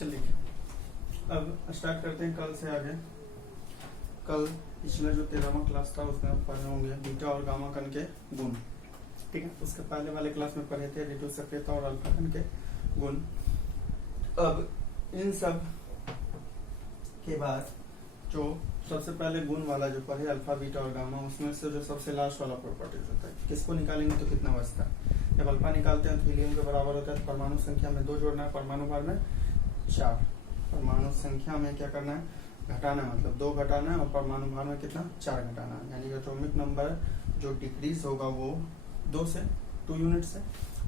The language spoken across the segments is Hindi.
चलिए अब स्टार्ट करते हैं कल से आगे। कल पिछला जो 13वां क्लास था उसमें हम पढ़े होंगे बीटा और गामा कण के गुण। ठीक है, उसके पहले वाले क्लास में पढ़े थे रेडियो सक्रियता और अल्फा कण के गुण। अब इन सब के बाद जो सबसे पहले गुण वाला जो पढ़े अल्फा बीटा और गामा, उसमें से जो सबसे लास्ट वाला प्रॉपर्टीज होता है, किसको निकालेंगे तो कितना बचता है। जब अल्फा निकालते हैं तो हीलियम के बराबर होता है, परमाणु संख्या में 2 जोड़ना है, परमाणु भार में 4। परमाणु संख्या में क्या करना है, घटाना है, मतलब 2 घटाना है, और परमाणु भार में कितना 4 घटाना है। यानी एटॉमिक नंबर जो डिक्रीज होगा वो 2 से 2 यूनिट से,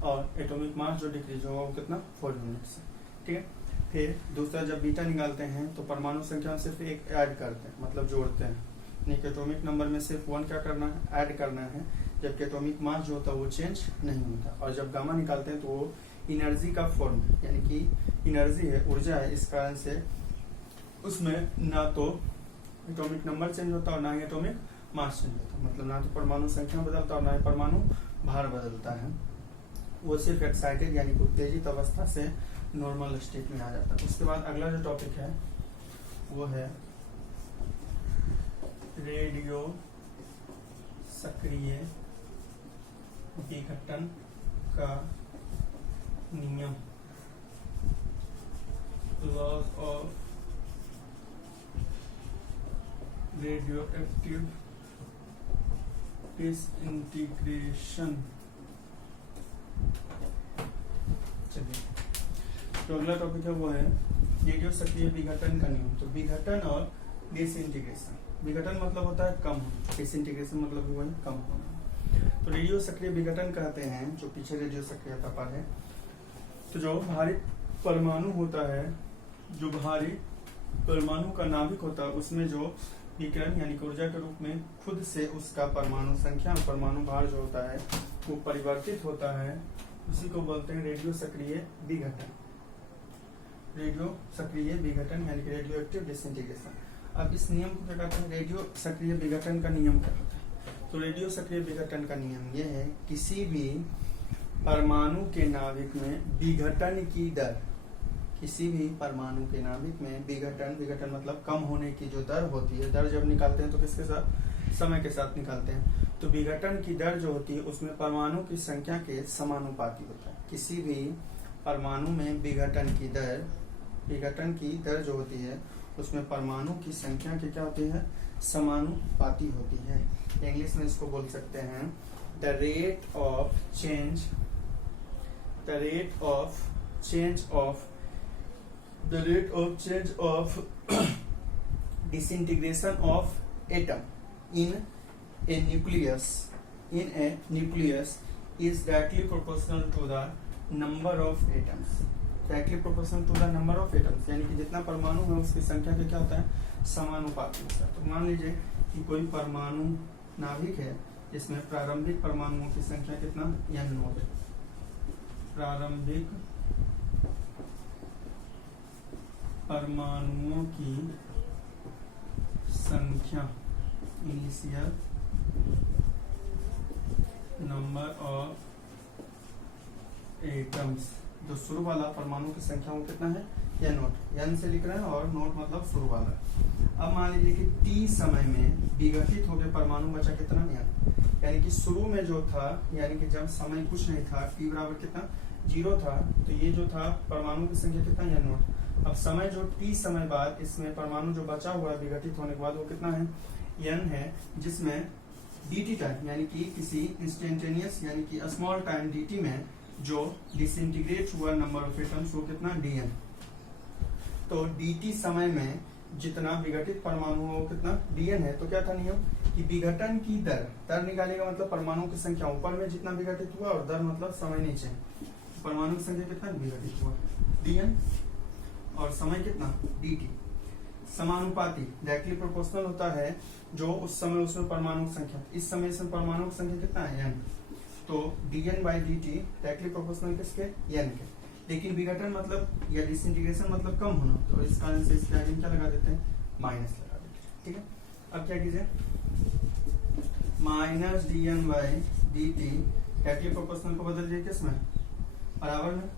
और एटॉमिक मास जो डिक्रीज होगा वो कितना 4 यूनिट से। ठीक है, फिर दूसरा जब बीटा निकालते हैं तो परमाणु संख्या में सिर्फ एक ऐड करते हैं, मतलब जोड़ते हैं। यानी कि एटॉमिक नंबर में सिर्फ 1 क्या करना है, ऐड करना है, जबकि एटॉमिक मास जो होता है वो चेंज नहीं होता। और जब गामा निकालते हैं तो वो एनर्जी का फॉर्म, यानी कि एनर्जी है, ऊर्जा है, इस कारण से उसमें ना तो एटॉमिक नंबर चेंज होता और ना ही एटॉमिक मास चेंज होता। मतलब ना तो परमाणु संख्या बदलता और ना ही परमाणु भार बदलता है। वो सिर्फ एक्साइटेड यानी कि उत्तेजित अवस्था से नॉर्मल स्टेट में आ जाता है। उसके बाद अगला जो टॉपिक है वो है रेडियो सक्रिय विघटन का नियम, laws of radioactive disintegration. चलिए, तो अगला टॉपिक है वो है रेडियो सक्रिय विघटन का नियम। तो विघटन और डिसइंटीग्रेशन, विघटन मतलब होता है कम होना, डिसइंटीग्रेशन मतलब हुआ है कम होना। तो रेडियो सक्रिय विघटन कहते हैं, जो पीछे रेडियो सक्रियता पर है, तो जो भारी परमाणु होता है, जो भारी परमाणु का नाभिक होता है, उसमें जो विकिरण यानी कि ऊर्जा के रूप में खुद से उसका परमाणु संख्या और परमाणु भार जो होता है वो परिवर्तित होता है, उसी को बोलते हैं रेडियो सक्रिय विघटन। रेडियो सक्रिय विघटन यानी कि रेडियो एक्टिव डिसइंटीग्रेशन। अब इस नियम को क्या कहते हैं, रेडियो सक्रिय विघटन का नियम क्या होता है। तो रेडियो सक्रिय विघटन का नियम यह है, किसी भी परमाणु के नाभिक में विघटन की दर, किसी भी परमाणु के नाभिक में विघटन मतलब कम होने की जो दर होती है, दर जब निकालते हैं तो किसके साथ, समय के साथ निकालते हैं। तो विघटन की दर जो होती है उसमें परमाणु की संख्या के समानुपाती होता है। किसी भी परमाणु में विघटन की दर जो होती है उसमें परमाणु की संख्या की क्या होती है, समानुपाती होती है। इंग्लिश में इसको बोल सकते हैं the rate of change of disintegration of atom in a nucleus is directly proportional to the number of atoms. Directly proportional to the number of atoms यानी कि जितना परमाणु है उसकी संख्या के क्या होता है, समानुपाती होता है। तो मान लीजिए कि कोई परमाणु नाभिक है जिसमें प्रारंभिक परमाणुओं की संख्या कितना, n0, प्रारंभिक परमाणुओं की संख्या, इनिशियल नंबर ऑफ एटम्स, जो शुरू वाला परमाणु की संख्या वो कितना है, n0, n से लिख रहे हैं और नोट मतलब शुरू वाला। अब मान लीजिए कि t समय में विघटित हो गए परमाणु बचा कितना, n, यानी कि शुरू में जो था, यानी कि जब समय कुछ नहीं था, t बराबर कितना 0 था, तो ये जो था परमाणु की संख्या कितना, n0। अब समय जो t समय बाद इसमें परमाणु जो बचा हुआ है विघटित होने के बाद वो कितना है, n है, जिसमें dt टाइम यानी कि किसी इंस्टेंटेनियस यानी कि स्मॉल टाइम dt में जो डिसइंटीग्रेट हुआ नंबर ऑफ एटम्स वो कितना, dn। तो dt समय में जितना विघटित परमाणु हो वो कितना, dn है। तो क्या था नियम कि विघटन की दर निकालेगा, मतलब परमाणु की संख्या ऊपर में जितना विघटित हुआ और दर मतलब समय नीचे, परमाणु की संख्या कितना विघटित हुआ, dn, और समय कितना, dt। समानुपाती डायरेक्टली प्रोपोर्शनल होता है जो उस समय उसमें परमाणु की संख्या, इस समय इसमें परमाणु की संख्या कितना है, n, तो dn बाई dt डायरेक्टली प्रोपोर्शनल किसके, n के। लेकिन विघटन मतलब या डिसइंटीग्रेशन मतलब कम होना, तो इस कारण से इसके आगे क्या लगा देते हैं, माइनस लगा देते हैं। ठीक है, अब क्या कीजिए, माइनस dn बाई dt डायरेक्टली प्रोपोर्शनल को बदल दिए किसमें, बराबर में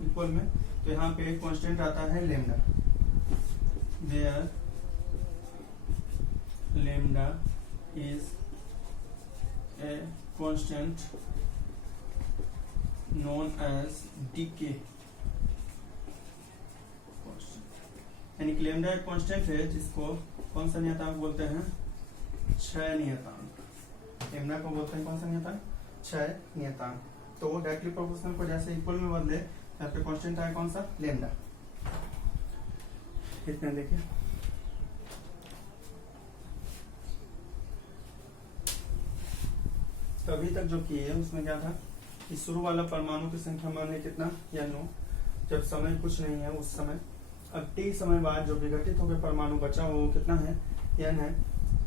इक्वल में, तो यहाँ पे एक कांस्टेंट आता है lambda, where lambda is a constant known as decay constant, यानी कि लेमडा एक कांस्टेंट है जिसको कौन सा नियतांक बोलते हैं, क्षय नियतांक। लेमडा को बोलते हैं कौन सा नियतांक, क्षय नियतांक। तो डायरेक्टली प्रोपोर्शनल को जैसे इक्वल में बदले, यहाँ पे कांस्टेंट आया कौन सा, लेमडा। इतना देखिए, तो अभी तक जो किए उसमें क्या था कि शुरू वाला परमाणु की संख्या मान लें कितना, या 9, जब समय कुछ नहीं है उस समय। अब टी समय बाद जो विघटित होकर परमाणु बचा हुआ वो कितना है, n है,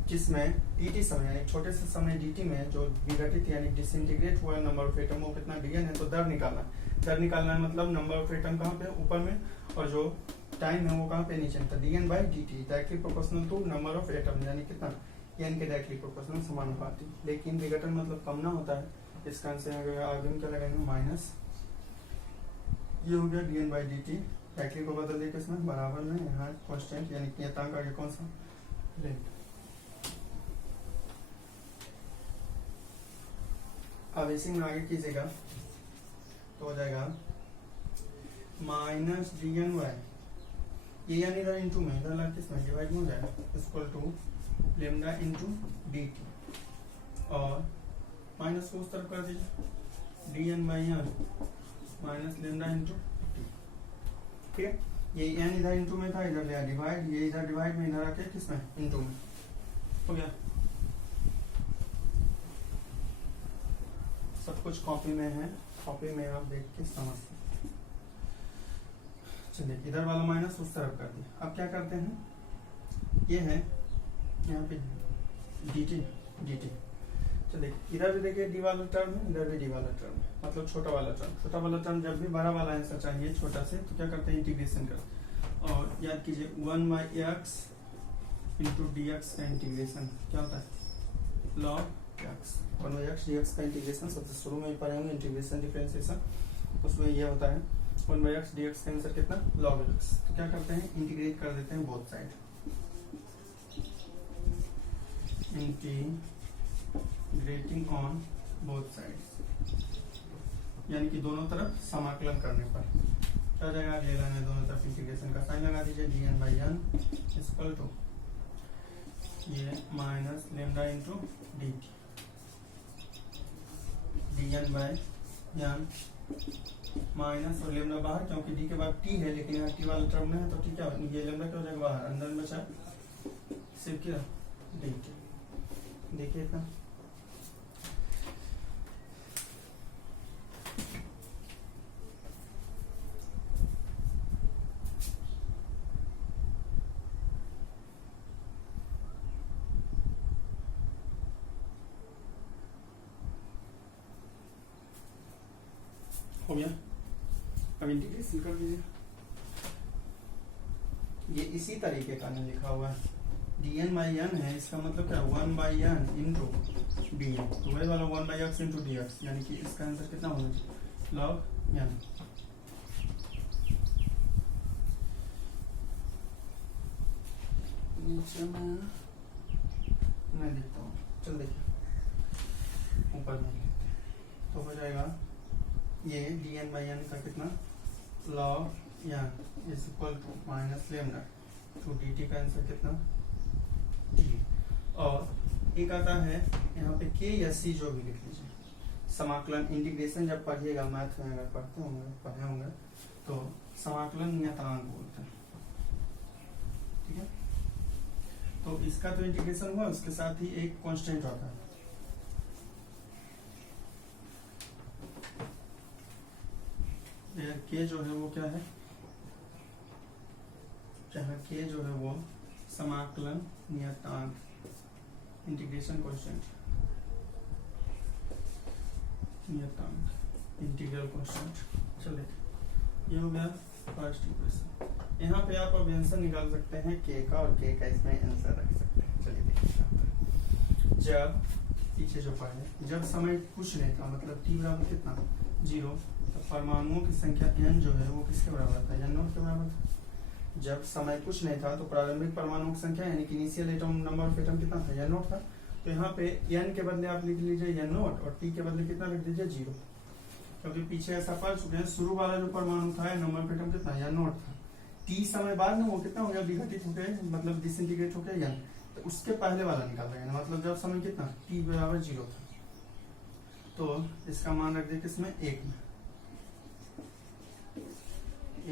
जिसमें dt समय यानी छोटे से समय dt में जो विघटित यानी डिसइंटीग्रेट हुआ नंबर ऑफ एटम वो कितना dn है। तो दर निकालना है, मतलब नंबर ऑफ एटम कहाँ पे, ऊपर में, और जो टाइम है वो कहाँ पे, नीचे। तो dn बाई dt directly proportional to number of atom, यानी कितना, n के डायरेक्टली प्रोपोर्शनल समानुपाती। लेकिन विघटन मतलब कम ना होता है, इसका आंसर आगे क्या लगाएंगे, माइनस, ये हो गया dn बाई dt। डायरेक्टली को बदल दिया किसमें, बराबर में, यहाँ कांस्टेंट यानी नियतांक आगे कौन सा, लेमडा। अब इसी में आगे कीजिएगा तो हो जाएगा माइनस dn बाई, ये यानी इधर इंटू में, इधर लग किसमें डिवाइड में हो जाएगा, equal to lambda into dt, और माइनस को उस तरफ कर दीजिए, dn by n minus lambda into T. ठीक है, ये n इधर इंटू में था, इधर लिया डिवाइड, ये इधर डिवाइड में, इधर आके किसमें, इंटू में, हो गया। सब कुछ कॉपी में है, कॉपी में आप देख के समझ सकते। चलिए, इधर वाला माइनस उस तरफ कर दिया। अब क्या करते हैं, ये है यहाँ पे dt। चलिए, इधर भी देखिए डी वाला टर्म है, इधर भी डी वाला टर्म है, मतलब छोटा वाला टर्म जब भी बड़ा वाला आंसर चाहिए छोटा से, तो क्या करते हैं, इंटीग्रेशन करते हैं। और याद कीजिए 1/x इंटू डी एक्स का इंटीग्रेशन क्या होता है, log x। 1/x dx का इंटीग्रेशन सबसे शुरू में ही पढ़ेंगे, इंटीग्रेशन डिफरेंशिएशन, उसमें ये होता है 1/x dx का आंसर कितना, log x। तो क्या करते हैं, इंटीग्रेट कर देते हैं both side, integrating on both sides, यानी कि दोनों तरफ समाकलन करने पर क्या जाएगा, ले लेना है दोनों तरफ, इंटीग्रेशन का साइन लगा दीजिए, dn by n equal to ये minus lambda into dt, dn by n minus, और लेमडा बाहर क्योंकि d के बाद t है, लेकिन यहाँ t वाला टर्म में है, तो t क्या, ये लेमडा क्या हो जाएगा बाहर, अंदर में बचा सिर्फ क्या, dt। देखिए इतना, हो गया। अब इंटीग्रेशन कर दीजिए, ये इसी तरीके का नहीं लिखा हुआ है, dn बाई n है, इसका मतलब क्या, 1/n इंटू dn, तो वही वाला 1/x इंटू dx, यानी कि इसका आंसर कितना होना चाहिए, log n। नीचे में मैं लिखता हूँ, चल देखिए ऊपर में लिखते हैं, तो हो जाएगा ये dn बाई n का कितना, log n is equal to minus lambda to dt का आंसर कितना, t। और एक आता है यहाँ पे k या c जो भी लिख लीजिए, समाकलन इंटीग्रेशन जब पढ़िएगा मैथ में, अगर पढ़े होंगे तो समाकलन नियतांक बोलते हैं। ठीक है, तो इसका तो इंटीग्रेशन हुआ, उसके साथ ही एक कांस्टेंट होता है, के जो है वो क्या है, जहाँ के जो है वो समाकलन नियतांक, इंटीग्रेशन कांस्टेंट, नियतांक, इंटीग्रल कांस्टेंट। चलिए, ये हो गया फर्स्ट इक्वेशन। यहाँ पे आप अब आंसर निकाल सकते हैं के का, और के का इसमें आंसर रख सकते हैं। चलिए देखिए, जब पीछे जो पढ़े, जब समय कुछ नहीं था, मतलब t बराबर कितना 0, तब परमाणुओं की संख्या n जो है वो किसके बराबर था, n नॉट के बराबर था। जब समय कुछ नहीं था तो प्रारंभिक परमाणुओं की संख्या यानी कि initial atom number of atom कितना था, n नॉट था। तो यहाँ पे n के बदले आप लिख लीजिए n नॉट और t के बदले कितना लिख दीजिए 0, क्योंकि पीछे ऐसा पढ़ चुके हैं। शुरू वाला जो परमाणु था नंबर ऑफ एटम कितना n नॉट था, t समय बाद में वो कितना हो गया, विघटित हो गया, मतलब डिसइंटीग्रेट हो गया n, तो उसके पहले वाला निकाल रहे मतलब जब समय कितना t बराबर 0 था। तो इसका मान रख दिया किसमें, 1 में,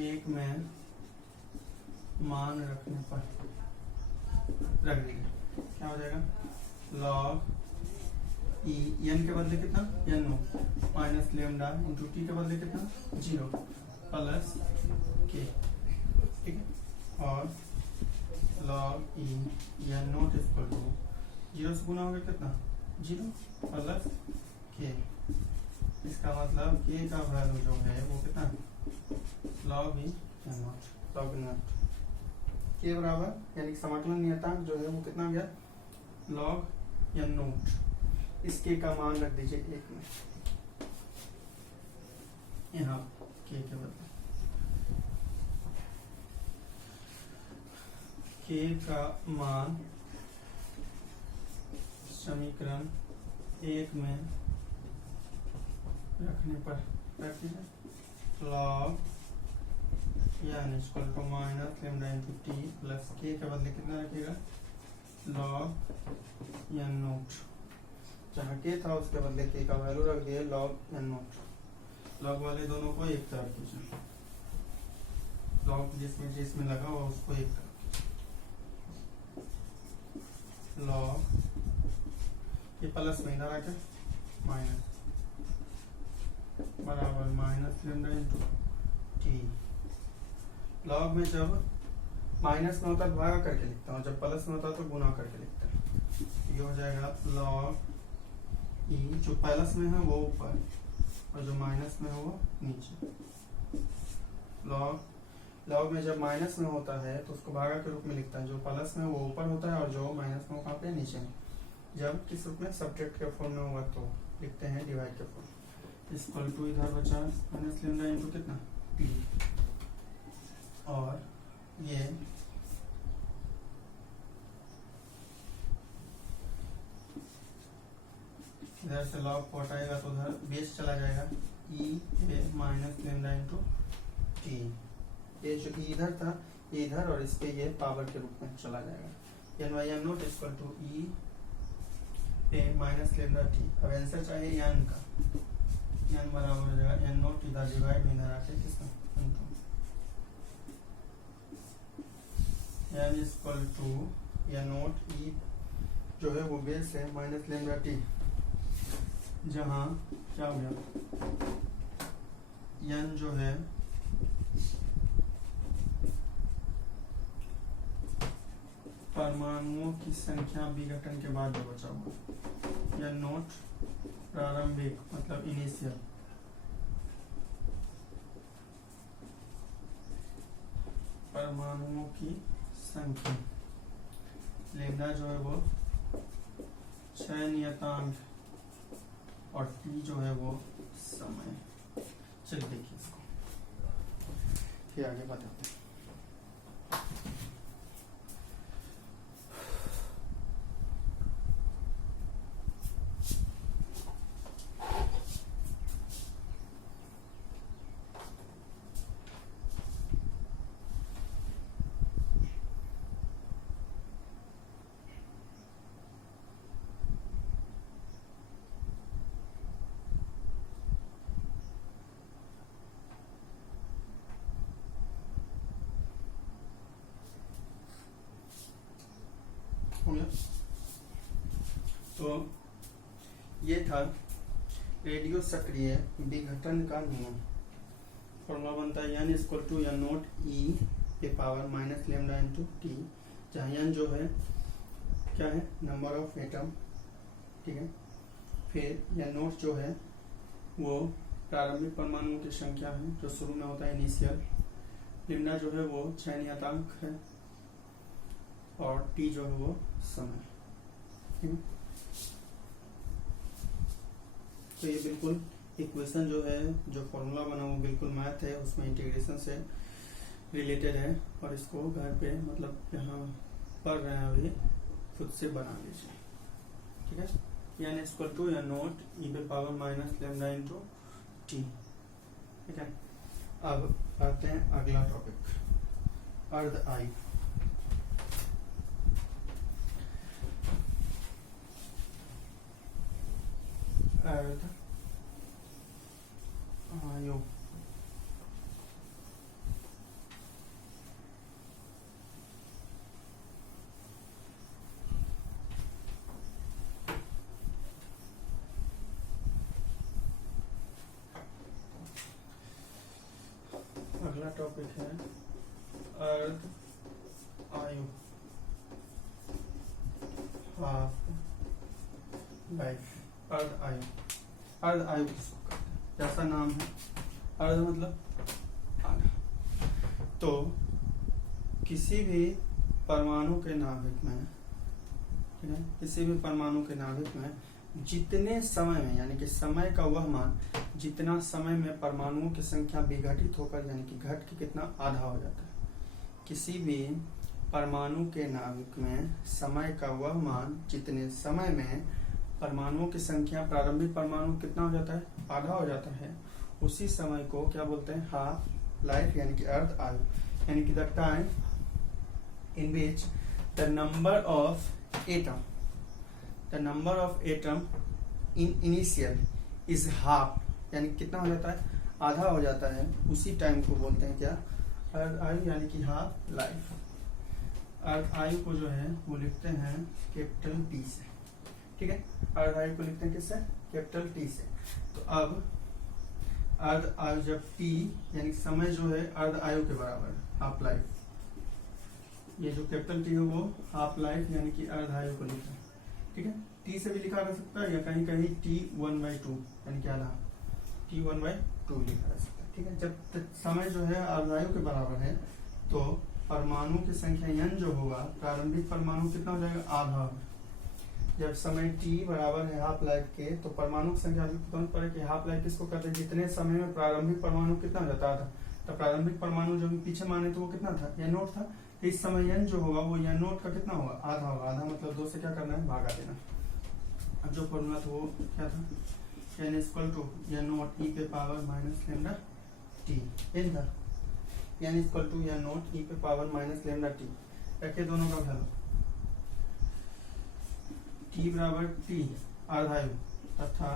1 में मान रखने पर रख देंगे क्या हो जाएगा, log e n के बदले कितना n minus lambda into T के बदले कितना 0 प्लस के, ठीक है। और log e n naught equal to 0 से गुना हो गया कितना 0 प्लस के। इसका मतलब के का वैल्यू जो है वो कितना log e n note, log note के बराबर यानी समाकलन नियतांक जो है वो कितना गया log n नोट। इसके का मान रख दीजिए 1 में, यहाँ के बदले के का मान समीकरण 1 में रखने पर रख दीजिए log n equal to minus lambda into T plus K के बदले कितना रखिएगा log n नोट। जहाँ के था उसके बदले के का वैल्यू रख दिए log n नोट। लॉग वाले दोनों को एक तरफ कीजिए, लॉग जिसमें जिसमें लगा हुआ उसको एक तरफ लॉग, ये प्लस में इधर आके माइनस बराबर minus lambda into T. Log में जब माइनस में होता तो भागा करके लिखता हूँ, जब प्लस में होता तो गुना करके लिखता हूँ। ये हो जाएगा लॉग ई, जो प्लस में है वो ऊपर और जो माइनस में है वो नीचे। लॉग में जब माइनस में होता है तो उसको भागा के रूप में लिखता है, जो प्लस में वो ऊपर होता है और जो माइनस में वो कहाँ पे नीचे में। जब किस रूप में सब्ट्रैक्ट के फॉर्म में होगा तो लिखते हैं डिवाइड के फॉर्म। इक्वल टू इधर बचा माइनस लेमडा इंटू कितना टी, और ये इधर से लॉग को हटाएगा तो उधर बेस चला जाएगा ई ए माइनस लेमडा इंटू टी। ये जो इधर था ये इधर और इस पे ये पावर के रूप में चला जाएगा। N Y M naught equal to E पे माइनस लेमडा टी। अब आंसर चाहिए एन का, एन बराबर हो जाएगा एन नोट इधर डिवाइड में इधर आके किसका N equal to N naught E जो है वो बेस है माइनस लेमडा टी, जहाँ क्या हो गया एन जो है परमाणुओं की संख्या विघटन के बाद जो बचा हुआ, एन नोट प्रारंभिक मतलब इनिशियल परमाणुओं की संख्या, लेमडा जो है वो क्षय नियतांक और टी जो है वो समय। चलिए देखिए इसको फिर आगे बताते हैं। तो ये था रेडियो सक्रिय विघटन का नियम। फॉर्मूला बनता है N equal to N naught E के power minus lambda into T, जहाँ एन जो है क्या है नंबर ऑफ एटम, ठीक है। फिर एन नोट जो है वो प्रारंभिक परमाणुओं की संख्या है जो शुरू में होता है इनिशियल। लेमडा जो है वो क्षय नियतांक है और टी जो है वो समय, ठीक है। तो ये बिल्कुल इक्वेशन जो है, जो फॉर्मूला बना वो बिल्कुल मैथ है, उसमें इंटीग्रेशन से रिलेटेड है, और इसको घर पे मतलब यहाँ पढ़ रहे हैं अभी, खुद से बना लीजिए, ठीक है। यानी इक्वल टू या नोट ई पे power minus lambda into T, ठीक है। अब आते हैं अगला टॉपिक, अर्ध आयु। अर्ध आयु अगला टॉपिक है अर्ध आयु, हाफ लाइफ। अर्ध आयु, अर्ध आयु किसको कहते हैं? जैसा नाम है, अर्ध मतलब आधा। तो किसी भी परमाणु के नाभिक में, ठीक है, किसी भी परमाणु के नाभिक में जितने समय में, यानी कि समय का वह मान जितना समय में परमाणुओं की संख्या विघटित होकर, यानी कि घट के कितना आधा हो जाता है। किसी भी परमाणु के नाभिक में समय का वह मान जितने समय में परमाणुओं की संख्या, प्रारंभिक परमाणु कितना हो जाता है, आधा हो जाता है, उसी समय को क्या बोलते हैं, हाफ लाइफ, यानी कि अर्ध आयु। यानी कि the time in which the number of atom, the number of atom in initial is half, यानी कितना हो जाता है, आधा हो जाता है, उसी टाइम को बोलते हैं क्या, अर्ध आयु, यानी कि हाफ लाइफ। अर्ध आयु को जो है वो लिखते हैं कैपिटल टी से, ठीक है। अर्ध आयु को लिखते हैं किससे, कैपिटल टी से। तो अब अर्ध आयु जब टी, यानी समय जो है अर्ध आयु के बराबर है, हाफ लाइफ, ये जो कैपिटल टी है वो हाफ लाइफ यानी कि अर्ध आयु को लिखा है, ठीक है। टी से भी लिखा जा सकता है, या कहीं कहीं टी 1/2 यानी कि आधा, टी 1/2 लिखा जा सकता है, ठीक है। जब समय जो है अर्ध आयु के बराबर है तो परमाणु की संख्या n जो होगा, प्रारंभिक परमाणु कितना हो जाएगा, आधा। जब समय t बराबर है हाफ लाइफ के, तो परमाणु की संख्या तुरंत पड़े कि हाफ लाइफ किसको कहते हैं, जितने समय में प्रारंभिक परमाणु कितना हो जाता था। तो प्रारंभिक परमाणु जो पीछे माने तो वो कितना था, n नोट था। तो इस समय n जो होगा वो n नोट का कितना होगा, आधा होगा। आधा मतलब 2 से क्या करना है, भागा देना। अब जो फॉर्मूला था वो क्या था, n equal to n naught e पे power minus lambda T, n था, n equal to n naught e पे पावर माइनस लेमडा टी। रखे दोनों का वैल्यू, t बराबर t अर्ध आयु तथा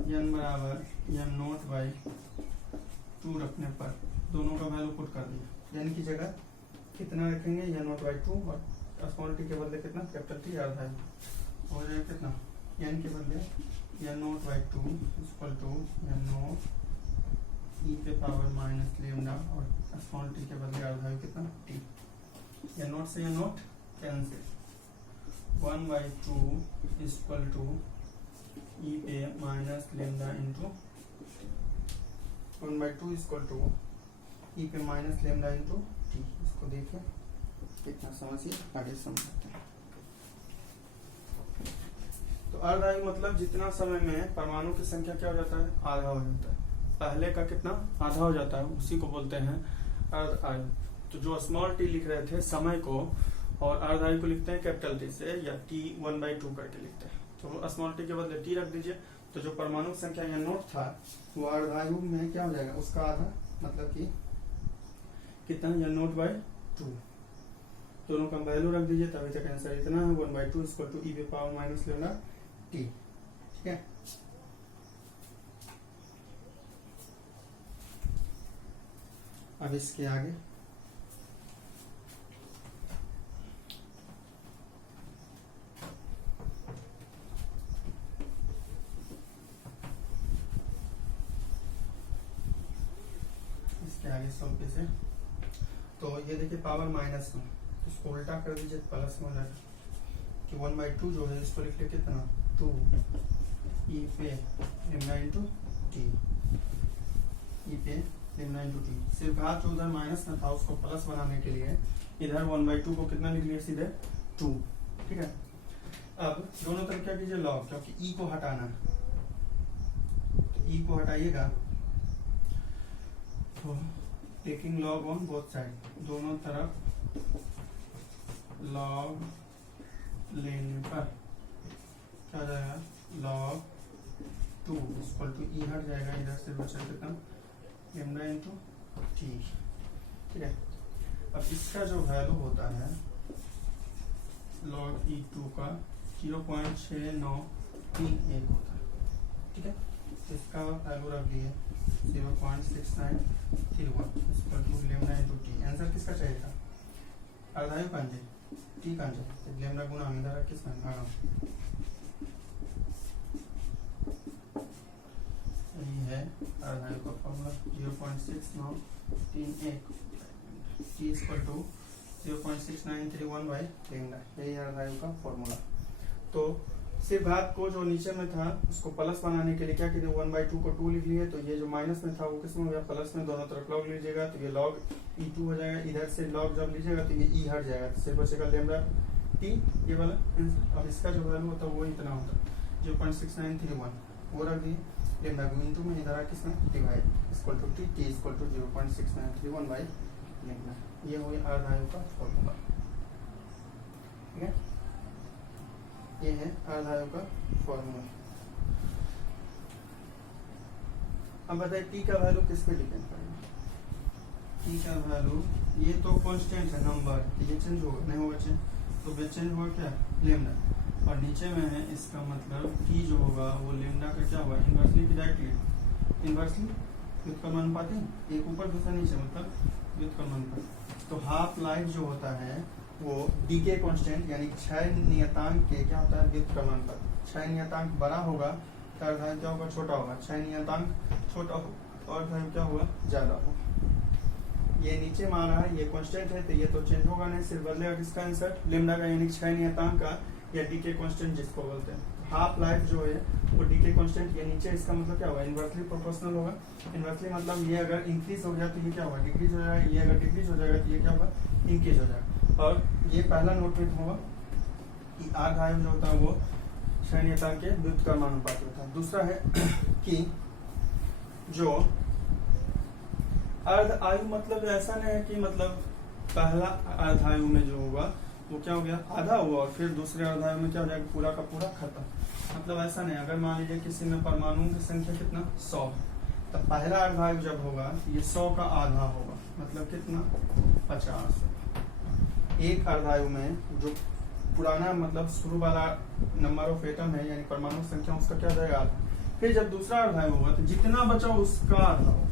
n बराबर n नोट बाई 2 रखने पर दोनों का वैल्यू पुट कर दिया। n की जगह कितना रखेंगे, n नोट बाई 2, और स्मॉल t के बदले कितना, कैपिटल T अर्ध आयु हो जाएगा कितना, n के बदले n naught by 2 equal to n naught e पे पावर माइनस लेमडा, और स्मॉल t के बदले अर्ध आयु कितना, t। n नोट से n naught cancel, 1/2 equal to e पे minus lambda into 1/2 equal to e पे माइनस लेमडा इंटू टी। इसको देखिए कितना समझिए, आगे समझते हैं। तो अर्ध आयु मतलब जितना समय में परमाणु की संख्या क्या हो जाता है, आधा हो जाता है। पहले का कितना, आधा हो जाता है, उसी को बोलते हैं अर्ध आयु। तो जो स्मॉल टी लिख रहे थे समय को, और अर्ध आयु को लिखते हैं कैपिटल टी से, या t 1/2 करके लिखते हैं। तो स्मॉल टी के बदले t रख दीजिए। तो जो परमाणु संख्या या नोट था वो अर्ध आयु में क्या हो जाएगा, उसका आधा, मतलब कि कितना, या नोट बाई 2। दोनों का वैल्यू रख दीजिए, तभी तक आंसर इतना है, 1/2 इक्वल टू e पे पावर माइनस लेमडा टी, ठीक है। अब इसके आगे सॉल्व कैसे, तो ये देखिए पावर माइनस में, इसको उल्टा कर दीजिए तो प्लस में हो जाएगा, कि 1/2 जो है इसको लिख ले कितना, 2 e पे लेमडा इंटू टी, e पे लेमडा इंटू टी। सिर्फ हाथ जो उधर माइनस में था उसको प्लस बनाने के लिए इधर 1/2 को कितना लिख लिया, सीधे 2, ठीक है। अब दोनों तरफ क्या कीजिए, लॉग, क्योंकि e को हटाना है, ई को हटाइएगा तो taking log on both side, दोनों तरफ लॉग लेने पर क्या हो जाएगा, log 2 इक्वल टू ई हट जाएगा, इधर से बचा कितना लेमडा इंटू टी। ठीक है, अब इसका जो वैल्यू होता है log E2 का 0.6931 होता है। ठीक है, इसका वैल्यू रख दिए 0.6931 equal to lambda into T. Answer किसका चाहिए था, अर्धायु कांजे टी कांजे, लेमडा गुना इधर किसका यही है अर्धायु का formula 0.6931 T equal to 0.6931 by lambda, यही है अर्धायु का फॉर्मूला। तो सिर्फ भाग को जो नीचे में था उसको प्लस बनाने के लिए क्या कीजिए 1/2 को 2 लिख लिए, तो ये जो माइनस में था वो किस में हो गया प्लस में, दोनों तरफ लॉग लीजिएगा तो ये लॉग E2 हो जाएगा, इधर से लॉग जब लीजिएगा तो ये ई हट जाएगा, तो सिर्फ बचेगा लेमडा टी ये वाला आंसर। और इसका जो वैल्यू होता है वो इतना होता है 0.6931, वो रख दिए लेमडा को इनटू में इधर किसमें divide equal to T equal to 0.6931 by lambda, ये हो गया अर्धायु का फॉर्मूला। ठीक है, ये है अर्धायु का फॉर्मूला। अब बताइए टी का वैल्यू किस पे डिपेंड करेगा, टी का वैल्यू ये तो कांस्टेंट है नंबर, ये चेंज होगा नहीं होगा चेंज, तो चेंज होगा क्या लेमडा, और नीचे में है इसका मतलब टी जो होगा वो लेमडा का क्या होगा इनवर्सली डायरेक्टली इनवर्सली व्युत्क्रमानुपाती, एक ऊपर दूसरा नीचे मतलब व्युत्क्रमानुपाती। तो हाफ लाइफ जो होता है वो डीके कांस्टेंट यानी क्षय नियतांक के क्या होता है व्युत्क्रमानुपाती, क्षय नियतांक बड़ा होगा तो अर्धायु क्या होगा छोटा होगा, क्षय नियतांक छोटा हो तो अर्धायु क्या होगा ज्यादा होगा। ये नीचे में आ रहा है ये कांस्टेंट है तो ये तो चेंज होगा नहीं, सिर्फ बदलेगा किसका आंसर लेमडा का यानी क्षय नियतांक का या डीके कांस्टेंट जिसको बोलते हैं। हाफ लाइफ जो है वो डीके कांस्टेंट ये नीचे, इसका मतलब क्या होगा इनवर्सली प्रोपोर्शनल होगा। इनवर्सली मतलब ये अगर इंक्रीज हो गया तो ये क्या होगा डिक्रीज हो जाएगा, ये अगर डिक्रीज हो जाएगा तो ये क्या होगा इंक्रीज हो जाएगा। और ये पहला नोट में होगा कि अर्धायु जो होता है वो क्षय नियतांक के व्युत्क्रमानुपाती होता है। दूसरा है कि जो अर्ध आयु मतलब ऐसा नहीं है कि मतलब पहला अर्धायु में जो होगा वो क्या हो गया आधा हुआ और फिर दूसरे अर्धायु में क्या हो जाएगा पूरा का पूरा खत्म, मतलब ऐसा नहीं। अगर मान लीजिए किसी में परमाणुओं की संख्या कितना 100 तो पहला अर्धायु जब होगा ये 100 का आधा होगा, मतलब कितना 50। एक अर्धायु में जो पुराना मतलब शुरू वाला नंबर ऑफ एटम है यानी परमाणु संख्या उसका क्या जाएगा आधा, फिर जब दूसरा अर्धायु होगा तो जितना बचा उसका आधा होगा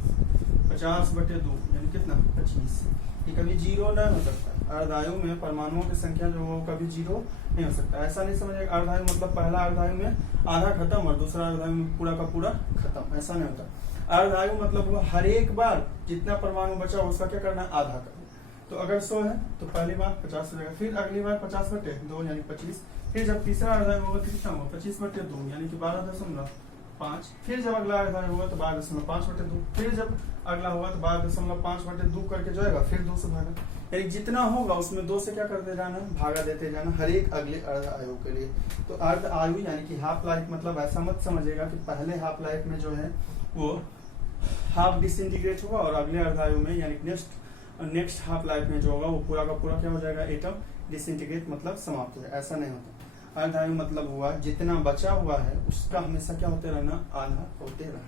50/2 यानी कितना 25। ये कभी जीरो नहीं हो सकता, अर्धायु में परमाणुओं की संख्या जो हो कभी जीरो नहीं हो सकता। ऐसा नहीं समझिए अर्धायु मतलब पहला अर्धायु में आधा खत्म और दूसरा अर्धायु में पूरा का पूरा खत्म, ऐसा नहीं होता। अर्धायु मतलब वो हर एक बार जितना परमाणु बचा उसका क्या करना है आधा करना। तो अगर 100 है तो पहली बार 50 हो जाएगा, फिर अगली बार 50/2 यानी 25, फिर जब तीसरा अर्धायु होगा तो कितना होगा 25/2 यानी कि 12.5, फिर जब अगला अर्धायु होगा तो 12.5/2, फिर जब अगला होगा तो 12.5/2 करके जाएगा, फिर 2 से भागा, यानी जितना होगा उसमें 2 से क्या करते जाना भागा देते जाना हर एक अगले अर्ध आयु के लिए। तो अर्ध आयु यानी कि हाफ लाइफ मतलब ऐसा मत समझिएगा कि पहले हाफ लाइफ में जो है वो हाफ डिसइंटीग्रेट होगा और अगले अर्ध आयु में यानी नेक्स्ट हाफ लाइफ में जो होगा वो पूरा का पूरा क्या हो जाएगा एटम डिसइंटीग्रेट मतलब समाप्त हो जाएगा, ऐसा नहीं होता। अर्धायु मतलब हुआ जितना बचा हुआ है उसका हमेशा क्या होते रहना आधा होते रहना।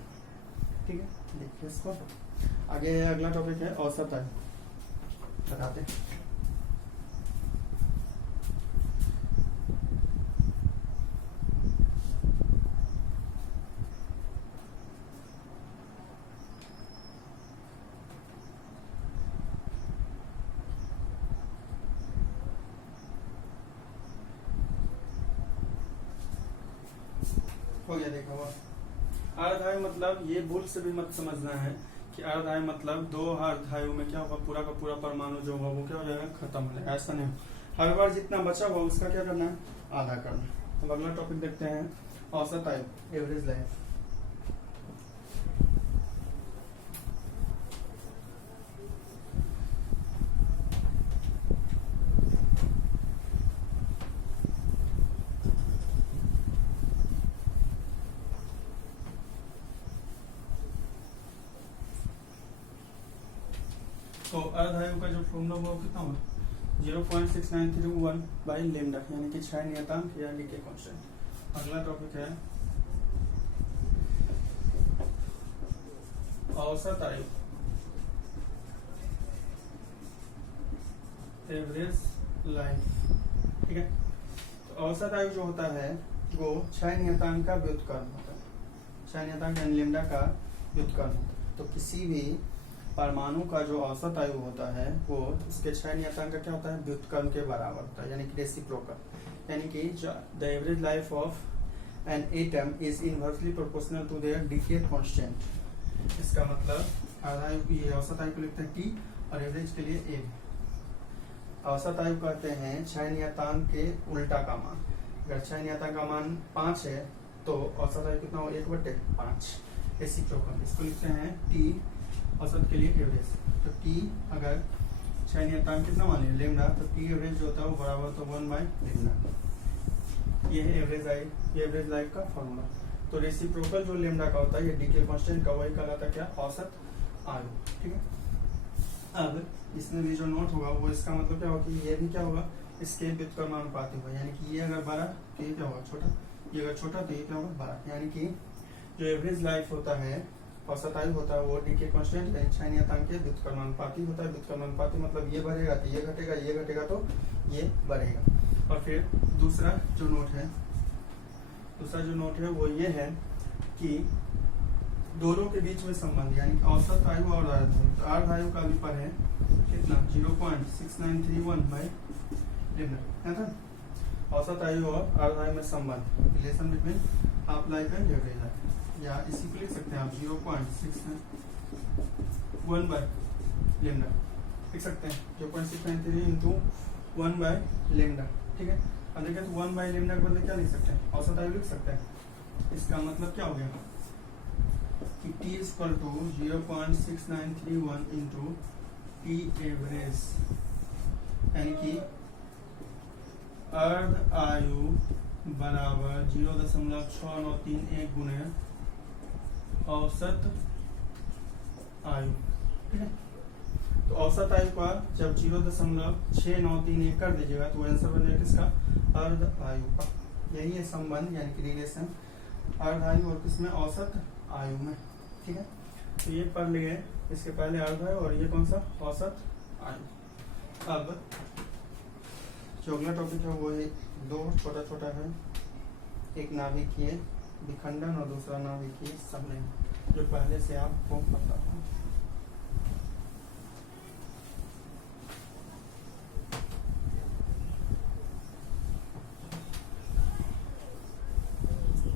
ठीक है, देखिए इसको आगे अगला टॉपिक है औसत आयु, बताते हैं। हो गया देखा हुआ। अर्धायु मतलब ये बुल से भी मत समझना है कि अर्धायु मतलब 2 अर्धायु में क्या होगा पूरा का पूरा परमाणु जो होगा वो क्या हो जाएगा खत्म हो जाएगा, ऐसा नहीं। हर बार जितना बचा हुआ उसका क्या करना है आधा करना। अब अगला टॉपिक देखते हैं औसत आयु एवरेज लाइफ। तो अर्धआयु का जो फॉर्मूला वो कितना होगा 0.6931 बाई लेमडा, यानी कि 6 नियतांक या डीके कांस्टेंट। अगला टॉपिक है औसत आयु, एवरेज लाइफ। ठीक है, तो औसत आयु जो होता है वो 6 नियतांक का व्युत्क्रम होता है, 6 नियतांक यानी लेमडा का व्युत्क्रम होता है। तो किसी भी परमाणु का जो औसत आयु होता है वो उसके 6 नियतांक का क्या होता है व्युत्क्रम के बराबर होता है, यानी कि रेसिप्रोकल, यानी कि the average life of an atom is inversely proportional to their decay constant. इसका मतलब आयु, ये औसत आयु को लिखते हैं टी और एवरेज के लिए ए। औसत आयु कहते हैं 6 नियतांक के उल्टा का मान। अगर 6 नियतांक का मान 5 है तो औसत आयु कितना हो 1/5 रेसिप्रोकल। इसको लिखते हैं टी औसत के लिए एवरेज। तो टी अगर 6 नियतांक कितना मानिए लेमडा, तो टी एवरेज जो होता है वो बराबर तो 1/लेमडा। ये है एवरेज लाइफ का फॉर्मूला। तो रेसिप्रोकल जो लेमडा का होता है ये डीके कांस्टेंट का, वही कहलाता है क्या औसत आयु। ठीक है, अब इसमें भी जो नोट होगा वो इसका मतलब क्या होगा कि ये भी क्या होगा इसके व्युत्क्रमानुपाती होगा, यानी कि ये अगर बड़ा तो ये क्या होगा छोटा, ये अगर छोटा तो ये क्या होगा बड़ा। यानी कि जो एवरेज लाइफ होता है औसत आयु होता है वो डीके कांस्टेंट यानी 6 नियतांक के व्युत्क्रमानुपाती होता है। व्युत्क्रमानुपाती मतलब ये बढ़ेगा तो ये घटेगा, ये घटेगा तो ये बढ़ेगा। और फिर दूसरा जो नोट है वो ये है कि दोनों के बीच में संबंध, यानी औसत आयु और अर्धायु। तो अर्धायु का भी पर है कितना 0.6931 बाई लेमडा है था। औसत आयु और अर्धायु में संबंध, relation between half life and average life, या इसी को लिख सकते हैं आप 0.691 बाई लेमडा लिख सकते हैं। 0.693 इंटू 1 बाई लेमडा। ठीक है, अब देखें तो 1 बाई लेमडा के बदले क्या लिख सकते हैं औसत आयु लिख सकते हैं। इसका मतलब क्या हो गया कि T is equal to 0.6931 into T average, यानी कि अर्ध आयु बराबर 0.6931 गुणे औसत आयु। ठीक है, तो औसत आयु का जब 0.6931 कर दीजिएगा तो आंसर बन जाएगा किसका अर्ध आयु का। यही है संबंध, यानी कि रिलेशन अर्ध आयु और किसमें औसत आयु में। ठीक है, तो ये पढ़ लिए इसके पहले अर्ध आयु और ये कौन सा औसत आयु। अब जो अगला टॉपिक है वो है दो छोटा है, एक नाभिकीय विखंडन और दूसरा नाभिकीय संलयन, जो पहले से आपको पता हो।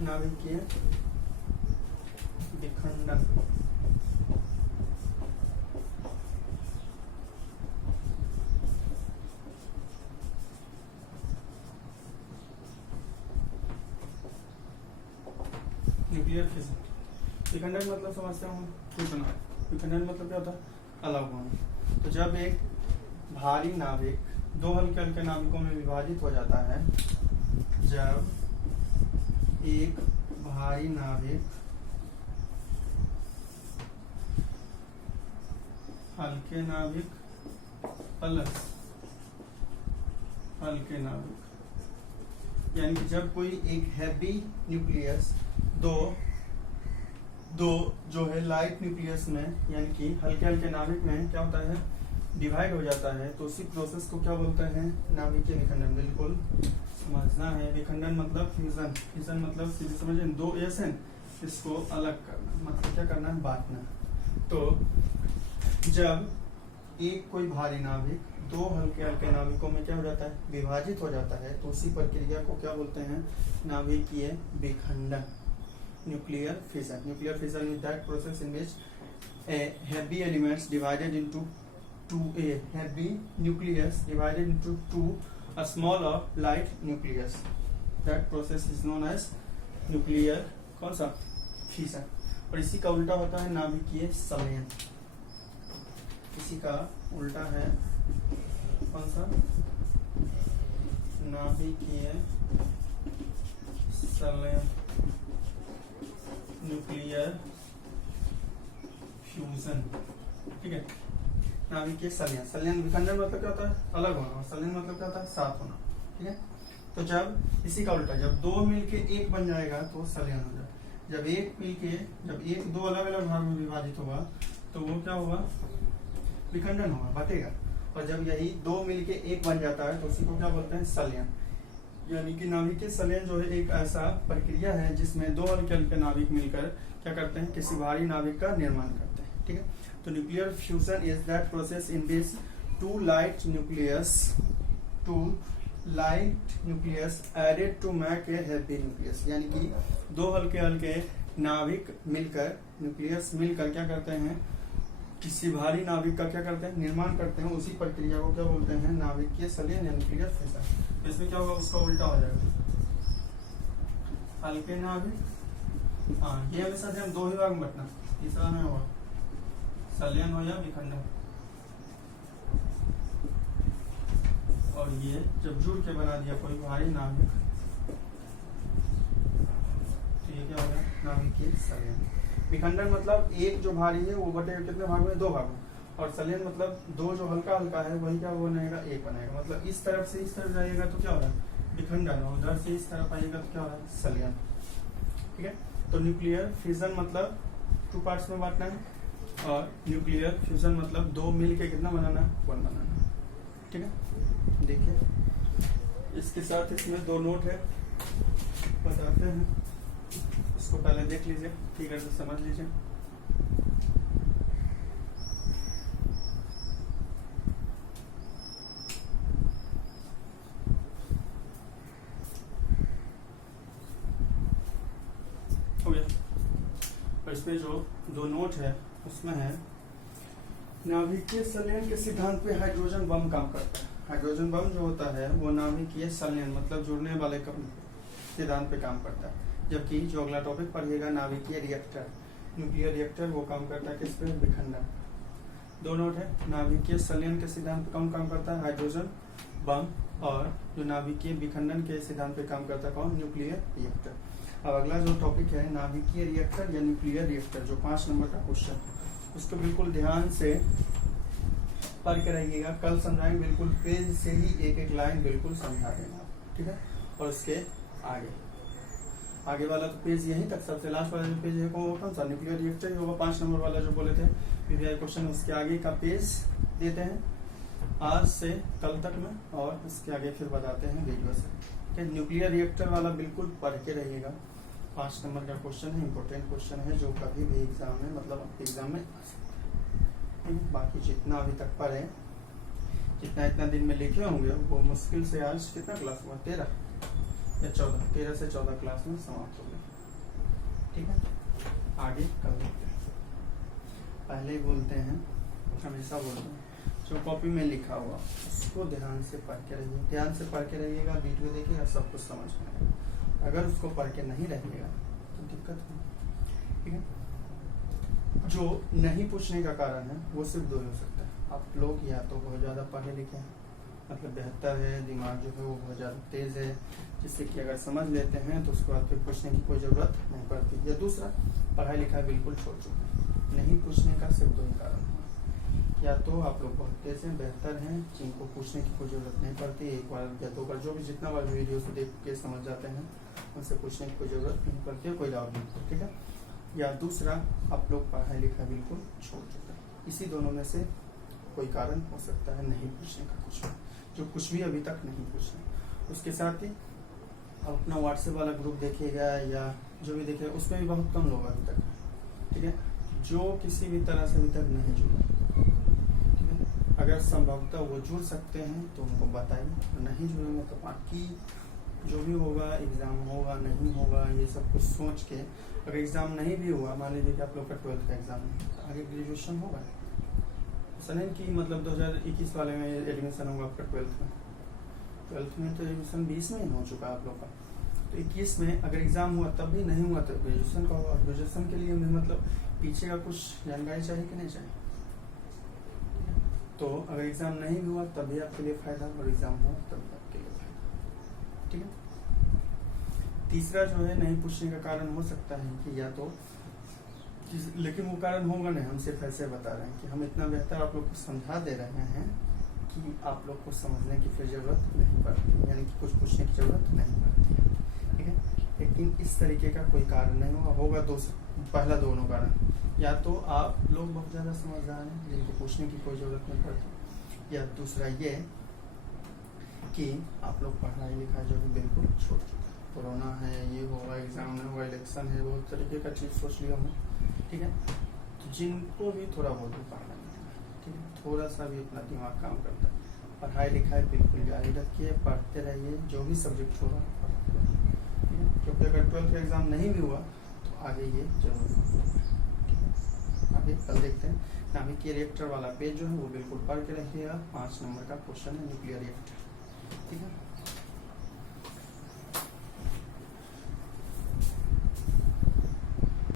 नाभिकीय विखंडन न्यूक्लियर फिजन। विखंडन मतलब समझते हो टूटना, विखंडन मतलब क्या होता है अलग होना। तो जब एक भारी नाभिक दो हल्के हल्के नाभिकों में विभाजित हो जाता है, जब एक भारी नाभिक हल्के नाभिक प्लस हल्के नाभिक, यानी कि जब कोई एक हैवी न्यूक्लियस दो जो है लाइट न्यूक्लियस में, यानी कि हल्के हल्के नाभिक में क्या होता है डिवाइड हो जाता है, तो उसी प्रोसेस को क्या बोलते हैं नाभिकीय विखंडन। बिल्कुल समझना है, विखंडन मतलब फ्यूजन, फ्यूजन मतलब सीधे समझे दो एस है इसको अलग करना, मतलब क्या करना है बांटना। तो जब एक कोई भारी नाभिक दो हल्के हल्के नाभिकों में क्या हो जाता है विभाजित हो जाता है, तो उसी प्रक्रिया को क्या बोलते हैं नाभिकीय विखंडन, nuclear fission. Nuclear fission is that process in which a heavy elements divided into a heavy nucleus divided into two a smaller light nucleus. That process is known as nuclear कौन सा फिजन। और इसी का उल्टा होता है नाभिकीय संलयन। इसी का उल्टा है कौन सा नाभिकीय संलयन, न्यूक्लियर फ्यूजन। ठीक है, नाभिकीय सलयन। सलयन विखंडन मतलब क्या होता है? अलग होना, और सलयन मतलब क्या होता है? साथ होना। ठीक है, तो जब इसी का उल्टा, जब दो मिलके एक बन जाएगा तो सलयन हो जाएगा। जब एक दो अलग अलग भाग में विभाजित होगा तो वो क्या होगा? विखंडन होगा, बटेगा। और जब यही दो मिलके एक बन जाता है तो उसी को क्या बोलते हैं? सलयन। यानी कि नाभिकीय सलयन जो है एक ऐसा प्रक्रिया है जिसमें दो हल्के हल्के नाभिक मिलकर क्या करते हैं? किसी भारी नाभिक का निर्माण करते हैं। ठीक है, तो nuclear fusion is that process in which two light nucleus added to make a heavy nucleus. यानी कि दो हल्के हल्के नाभिक मिलकर, न्यूक्लियस मिलकर क्या करते हैं? किसी भारी नाभिक का क्या करते हैं? निर्माण करते हैं। उसी प्रक्रिया को क्या बोलते हैं? नाभिकीय सलयन या न्यूक्लियर फ्यूजन। इसमें क्या होगा? उसका उल्टा हो जाएगा। हल्के नाभिक, हाँ, ये हमेशा से हम दो ही भाग में बंटना, तीसरा में होगा सलयन हो या विखंडन। और ये जब जुड़ के बना दिया कोई भारी नाभिक तो ये क्या हो गया? नाभिकीय सलयन। विखंडन मतलब एक जो भारी है वो बटेगा कितने भाग में? दो भाग में। और सलयन मतलब दो जो हल्का हल्का है वही क्या बनेगा? एक बनेगा। मतलब इस तरफ से इस तरफ जाइएगा तो क्या हो रहा है? विखंडन। और उधर से इस तरफ आइएगा तो क्या हो रहा है? सलयन। ठीक है, तो न्यूक्लियर फिजन मतलब टू पार्ट्स में बांटना है, और न्यूक्लियर फ्यूजन मतलब दो मिल के कितना बनाना है? वन बनाना है। ठीक है, देखिए इसके साथ इसमें दो नोट है, बताते हैं। इसको पहले देख लीजिए, फिगर से समझ लीजिए। हो गया। और इसमें जो दो नोट है उसमें है नाभिकीय सलयन के सिद्धांत पे हाइड्रोजन बम काम करता है। हाइड्रोजन बम जो होता है वो नाभिकीय सलयन मतलब जुड़ने वाले सिद्धांत पे काम करता है। जबकि जो अगला टॉपिक पढ़िएगा नाभिकीय रिएक्टर, न्यूक्लियर रिएक्टर, वो काम करता है किस पे? विखंडन। दो नोट है, नाभिकीय सलयन के सिद्धांत पे कौन काम करता है? Hydrogen bomb. और जो नाभिकीय विखंडन के सिद्धांत पे काम करता है कौन? Nuclear reactor. अब अगला जो टॉपिक है नाभिकीय रिएक्टर या न्यूक्लियर रिएक्टर, जो 5 नंबर का क्वेश्चन, उसको बिल्कुल ध्यान से पढ़ के रहिएगा। कल समझाएंगे, बिल्कुल पेज से ही एक एक लाइन बिल्कुल समझा देना। ठीक है, और उसके आगे वाला तो पेज यहीं तक, सबसे लास्ट वाला जो पेज है कौन सा? न्यूक्लियर रिएक्टर ही होगा। 5 नंबर वाला जो बोले थे पीवीआई क्वेश्चन, उसके आगे का पेज देते हैं आज से कल तक में, और इसके आगे फिर बताते हैं वीडियो से। ठीक है, न्यूक्लियर रिएक्टर वाला बिल्कुल पढ़ के रहिएगा। 5 नंबर का क्वेश्चन है, इंपॉर्टेंट क्वेश्चन है, जो कभी भी एग्जाम में मतलब एग्जाम में आ सकता है। बाकी जितना अभी तक पढ़े, जितना इतना दिन में लिखे होंगे, वो मुश्किल से आज कितना क्लास हुआ? 13 या 14, 13 से 14 क्लास में समाप्त हो गया। ठीक है, आगे कल देखते हैं। पहले बोलते हैं, हमेशा बोलते हैं, जो कॉपी में लिखा हुआ उसको ध्यान से पढ़ के रहिए। ध्यान से पढ़ के रहिएगा, वीडियो देखिएगा, सब कुछ समझ में आएगा। अगर उसको पढ़ के नहीं रहिएगा तो दिक्कत है। ठीक है, जो नहीं पूछने का कारण है वो सिर्फ दो ही हो सकता है। आप लोग या तो बहुत ज़्यादा पढ़े लिखे हैं, मतलब बेहतर है, दिमाग जो है वो बहुत ज़्यादा तेज़ है, जिससे कि अगर समझ लेते हैं तो उसके बाद फिर पूछने की कोई ज़रूरत नहीं पड़ती। या दूसरा, पढ़ाई लिखाई बिल्कुल छोड़ चुके हैं। नहीं पूछने का सिर्फ दो ही कारण है, या तो आप लोग बहुत तेज हैं, बेहतर हैं, जिनको पूछने की कोई ज़रूरत नहीं पड़ती, एक बार या दो बार, जो भी जितना बार वीडियो से देख के समझ जाते हैं, उनसे पूछने की कोई ज़रूरत नहीं पड़ती है, कोई डाउट नहीं पड़ता। ठीक है, या दूसरा, आप लोग पढ़ाई लिखाई बिल्कुल छोड़ चुके हैं। इसी दोनों में से कोई कारण हो सकता है नहीं पूछने का, कुछ जो कुछ भी अभी तक नहीं पूछना। उसके साथ ही आप अपना व्हाट्सएप वाला ग्रुप देखिएगा या जो भी देखिएगा, उसमें भी बहुत कम लोग अभी तक हैं। ठीक है, जो किसी भी तरह से अभी तक नहीं जुड़े, ठीक है, अगर संभवतः वो जुड़ सकते हैं तो उनको बताइए, नहीं जुड़ेंगे तो बाकी जो भी होगा, एग्ज़ाम होगा नहीं होगा, ये सब कुछ सोच के, अगर एग्ज़ाम नहीं भी हुआ, मान लीजिए कि आप लोग का 12th का एग्ज़ाम है, तो आगे ग्रेजुएशन होगा। ऐसा नहीं कि मतलब 2021 वाले में एडमिशन होगा आपका 12th में तो एडमिशन 20 में ही हो चुका है आप लोग का, तो 21 में अगर एग्ज़ाम हुआ तब भी नहीं हुआ तो ग्रेजुएशन का होगा। ग्रेजुएशन के लिए मतलब पीछे का कुछ जानकारी चाहिए कि नहीं चाहिए? तो अगर एग्ज़ाम नहीं भी हुआ तब भी आपके लिए फ़ायदा, और एग्ज़ाम हो तब भी आपके लिए फ़ायदा। ठीक है, तीसरा जो है नहीं पूछने का कारण हो सकता है कि या तो लेकिन वो कारण होगा नहीं, हम सिर्फ ऐसे बता रहे हैं कि हम इतना बेहतर आप लोग को समझा दे रहे हैं कि आप लोग को समझने की फिर जरूरत नहीं पड़ती, यानी कि कुछ पूछने की जरूरत नहीं पड़ती है, ठीक है। लेकिन इस तरीके का कोई कारण नहीं होगा पहला दोनों कारण, या तो आप लोग बहुत ज़्यादा समझदार हैं जिनको पूछने की कोई ज़रूरत नहीं पड़ती, या दूसरा ये कि आप लोग पढ़ाई लिखाई जो है बिल्कुल छोड़ चुके हैं। कोरोना है, ये होगा, एग्जाम में होगा, इलेक्शन है, बहुत तरीके का चीज़ सोच लिया हमने, ठीक है। तो जिनको भी थोड़ा बहुत भी पढ़ना है, ठीक है, थोड़ा सा भी अपना दिमाग काम करता है, पढ़ाई लिखाई बिल्कुल जारी रखिए, पढ़ते रहिए, जो भी सब्जेक्ट होगा पढ़ते रहिए, ठीक है। क्योंकि अगर 12th का एग्ज़ाम नहीं भी हुआ तो आगे ये जरूर होगा, ठीक है। आगे कल देखते हैं। नाभिक के रिएक्टर वाला पेज जो है वो बिल्कुल पढ़ के रखिएगा, 5 नंबर का क्वेश्चन है न्यूक्लियर रिएक्टर, ठीक है।